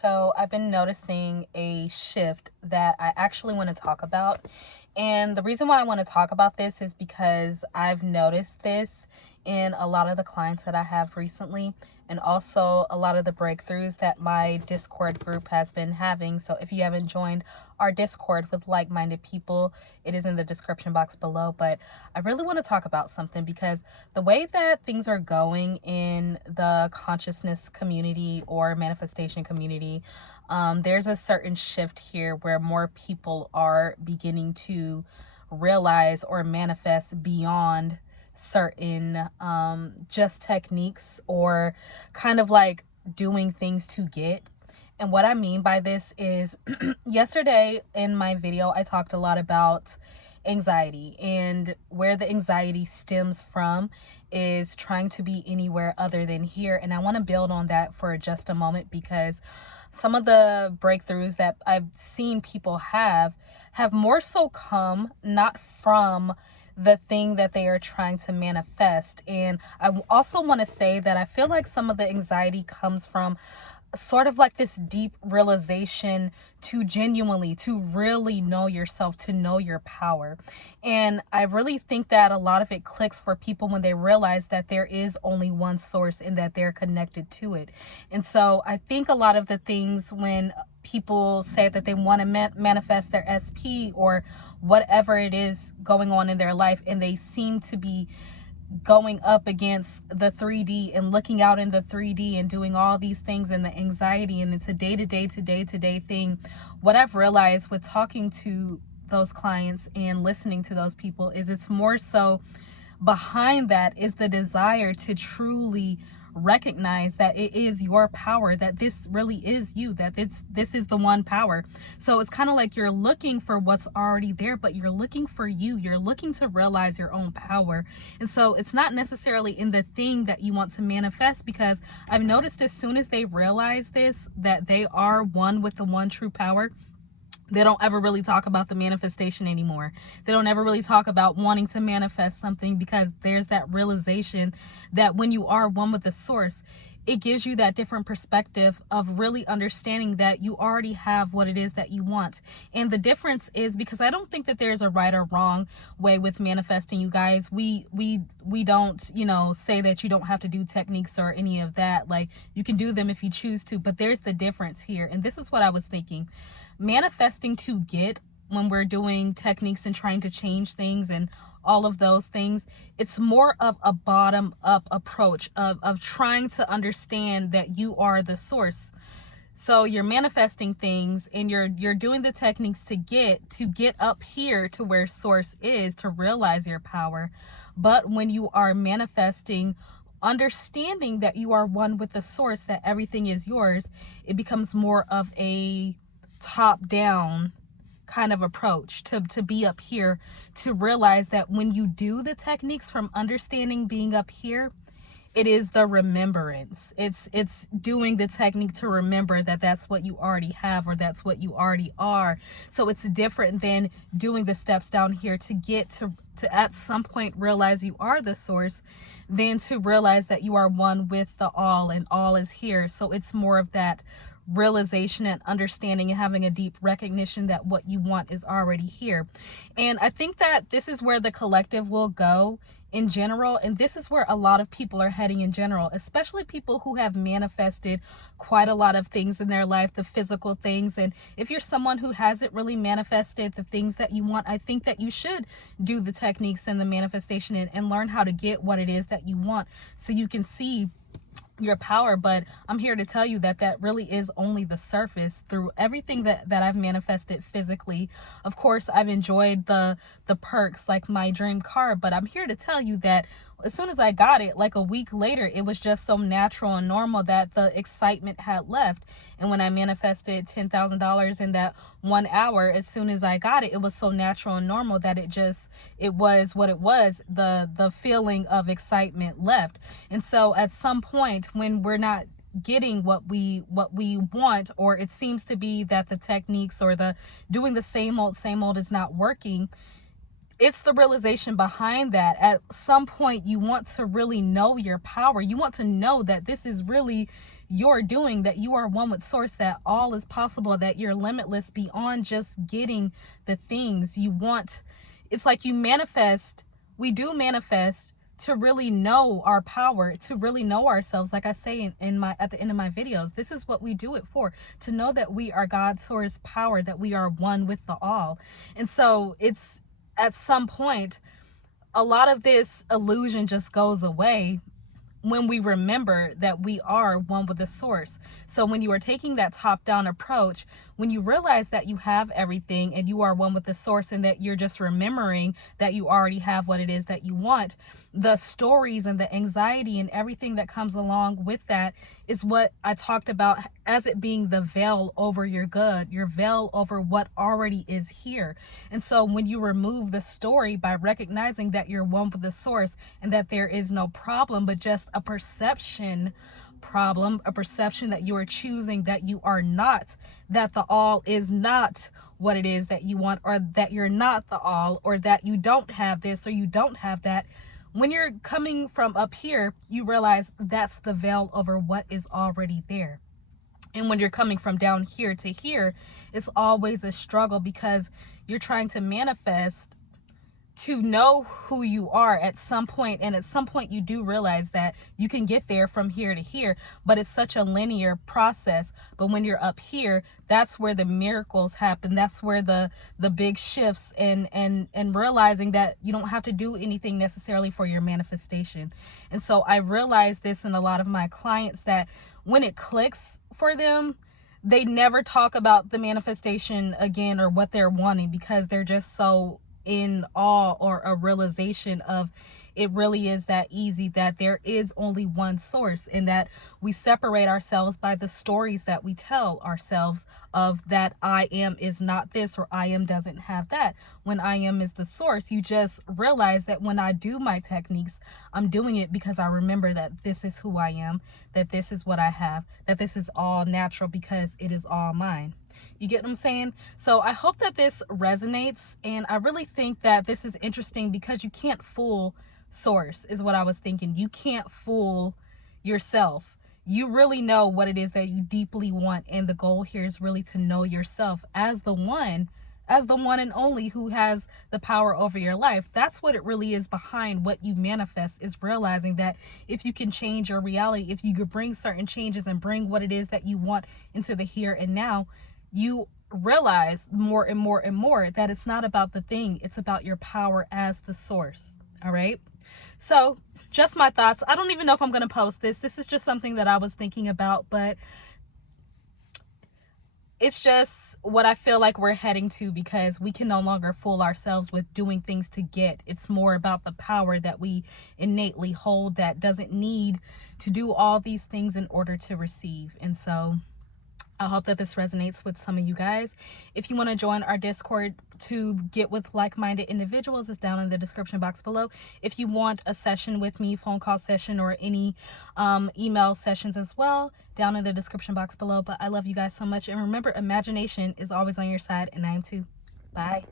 So I've been noticing a shift that I actually want to talk about. And the reason why I want to talk about this is because I've noticed this in a lot of the clients that I have recently, and also a lot of the breakthroughs that my Discord group has been having. So if you haven't joined our Discord with like-minded people, it is in the description box below. But I really want to talk about something because the way that things are going in the consciousness community or manifestation community, there's a certain shift here where more people are beginning to realize or manifest beyond certain just techniques or kind of like doing things to get. And what I mean by this is yesterday in my video, I talked a lot about anxiety, and where the anxiety stems from is trying to be anywhere other than here. And I want to build on that for just a moment because some of the breakthroughs that I've seen people have more so come not from the thing that they are trying to manifest. And I also want to say that I feel like some of the anxiety comes from sort of like this deep realization to genuinely, to really know yourself, to know your power. And I really think that a lot of it clicks for people when they realize that there is only one source and that they're connected to it. And so I think a lot of the things when people say that they want to manifest their SP or whatever it is going on in their life, and they seem to be going up against the 3D and looking out in the 3D and doing all these things and the anxiety, and it's a day-to-day thing. What I've realized with talking to those clients and listening to those people is it's more so behind that is the desire to truly recognize that it is your power, that this really is you, that this is the one power. So it's kind of like you're looking for what's already there, but you're looking for you. You're looking to realize your own power. And so it's not necessarily in the thing that you want to manifest, because I've noticed as soon as they realize this, that they are one with the one true power, they don't ever really talk about the manifestation anymore. They don't ever really talk about wanting to manifest something, because there's that realization that when you are one with the source, it gives you that different perspective of really understanding that you already have what it is that you want. And the difference is, because I don't think that there's a right or wrong way with manifesting, you guys. We don't, say that you don't have to do techniques or any of that. Like, you can do them if you choose to, but there's the difference here. And this is what I was thinking. Manifesting to get, when we're doing techniques and trying to change things and all of those things, it's more of a bottom up approach of trying to understand that you are the source. So you're manifesting things and you're doing the techniques to get up here to where source is, to realize your power. But when you are manifesting, understanding that you are one with the source, that everything is yours, it becomes more of a top down kind of approach to be up here, to realize that when you do the techniques from understanding being up here, it is the remembrance. It's doing the technique to remember that that's what you already have, or that's what you already are. So it's different than doing the steps down here to get to at some point realize you are the source, than to realize that you are one with the all and all is here. So it's more of that realization and understanding and having a deep recognition that what you want is already here. And I think that this is where the collective will go in general, and this is where a lot of people are heading in general, especially people who have manifested quite a lot of things in their life, the physical things. And if you're someone who hasn't really manifested the things that you want, I think that you should do the techniques and the manifestation and learn how to get what it is that you want, so you can see your power. But I'm here to tell you that that really is only the surface through everything that I've manifested physically. Of course, I've enjoyed the perks, like my dream car, but I'm here to tell you that as soon as I got it, like a week later, it was just so natural and normal that the excitement had left. And when I manifested $10,000 in that 1 hour, as soon as I got it, it was so natural and normal that it was what it was. The feeling of excitement left. And so at some point, when we're not getting what we want, or it seems to be that the techniques or the doing the same old is not working, it's the realization behind that. At some point, you want to really know your power. You want to know that this is really you're doing, that you are one with source, that all is possible, that you're limitless beyond just getting the things you want. It's like you manifest, we do manifest to really know our power, to really know ourselves. Like I say in my, at the end of my videos, this is what we do it for, to know that we are God's source power, that we are one with the all. And so it's, at some point, a lot of this illusion just goes away when we remember that we are one with the source. So when you are taking that top-down approach, when you realize that you have everything and you are one with the source, and that you're just remembering that you already have what it is that you want, the stories and the anxiety and everything that comes along with that is what I talked about as it being the veil over your good, your veil over what already is here. And so when you remove the story by recognizing that you're one with the source, and that there is no problem, but just a perception problem, a perception that you are choosing, that you are not, that the all is not what it is that you want, or that you're not the all, or that you don't have this or you don't have that. When you're coming from up here, you realize that's the veil over what is already there. And when you're coming from down here to here, it's always a struggle, because you're trying to manifest to know who you are at some point. And at some point you do realize that you can get there from here to here, but it's such a linear process. But when you're up here, that's where the miracles happen. That's where the big shifts, and realizing that you don't have to do anything necessarily for your manifestation. And so I realized this in a lot of my clients, that when it clicks for them, they never talk about the manifestation again or what they're wanting, because they're just so in awe, or a realization of it really is that easy, that there is only one source, and that we separate ourselves by the stories that we tell ourselves of that I am is not this, or I am doesn't have that, when I am is the source. You just realize that when I do my techniques, I'm doing it because I remember that this is who I am, that this is what I have, that this is all natural because it is all mine. You get what I'm saying? So I hope that this resonates, and I really think that this is interesting, because you can't fool source, is what I was thinking. You can't fool yourself. You really know what it is that you deeply want, and the goal here is really to know yourself as the one and only who has the power over your life. That's what it really is behind what you manifest, is realizing that if you can change your reality, if you could bring certain changes and bring what it is that you want into the here and now, you realize more and more and more that it's not about the thing, it's about your power as the source. All right. So just my thoughts. I don't even know if I'm going to post this. This is just something that I was thinking about, but it's just what I feel like we're heading to, because we can no longer fool ourselves with doing things to get. It's more about the power that we innately hold, that doesn't need to do all these things in order to receive. And so I hope that this resonates with some of you guys. If you want to join our Discord to get with like-minded individuals, it's down in the description box below. If you want a session with me, phone call session, or any email sessions as well, down in the description box below. But I love you guys so much. And remember, imagination is always on your side, and I am too. Bye.